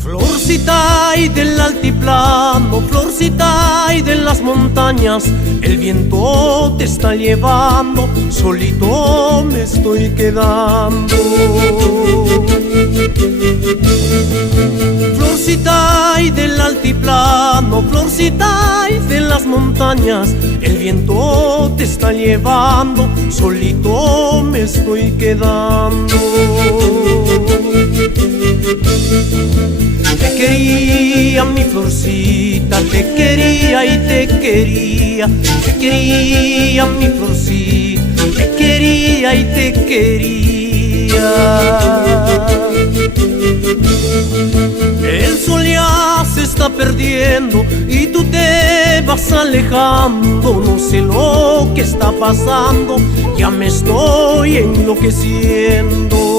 Florcita y del altiplano, florcita y de las montañas, el viento te está llevando, solito me estoy quedando. Florcita y del altiplano, florcita y de las montañas, el viento te está llevando, solito me estoy quedando. Te quería mi florcita, te quería y te quería. Te quería mi florcita, te quería y te quería. El sol ya se está perdiendo y tú te vas alejando. No sé lo que está pasando, ya me estoy enloqueciendo.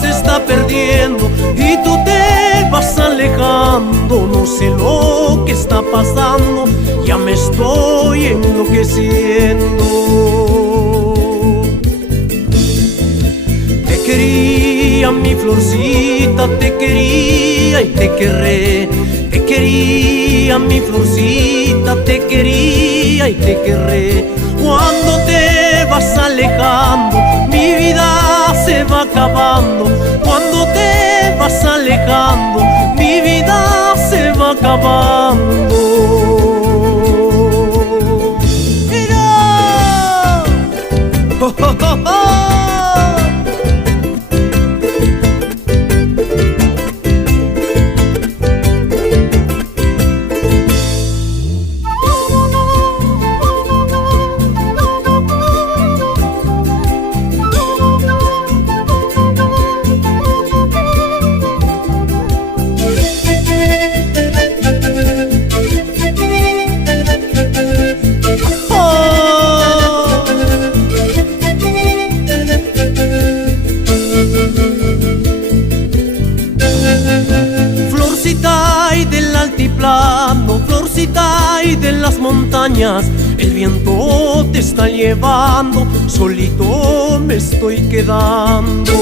Se está perdiendo y tú te vas alejando. No sé lo que está pasando, ya me estoy enloqueciendo. Te quería mi florcita, te quería y te querré. Te quería mi florcita, te quería y te querré. Cuando te vas alejando, mi vida se va acabando. Cuando te vas alejando, mi vida se va acabando. ¡Mira! ¡Oh, oh, oh, oh! Florcita y del altiplano, florcita y de las montañas, el viento te está llevando, solito me estoy quedando.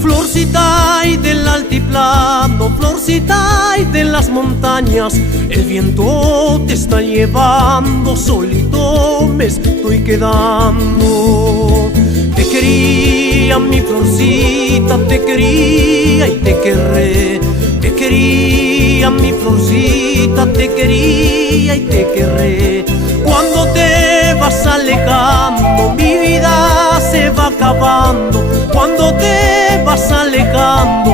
Florcita y del altiplano, florcita y de las montañas, el viento te está llevando, solito me estoy quedando. Te quería mi florcita, te quería y te querré. Te quería mi florcita, te quería y te querré. Cuando te vas alejando, mi vida se va acabando. Cuando te vas alejando,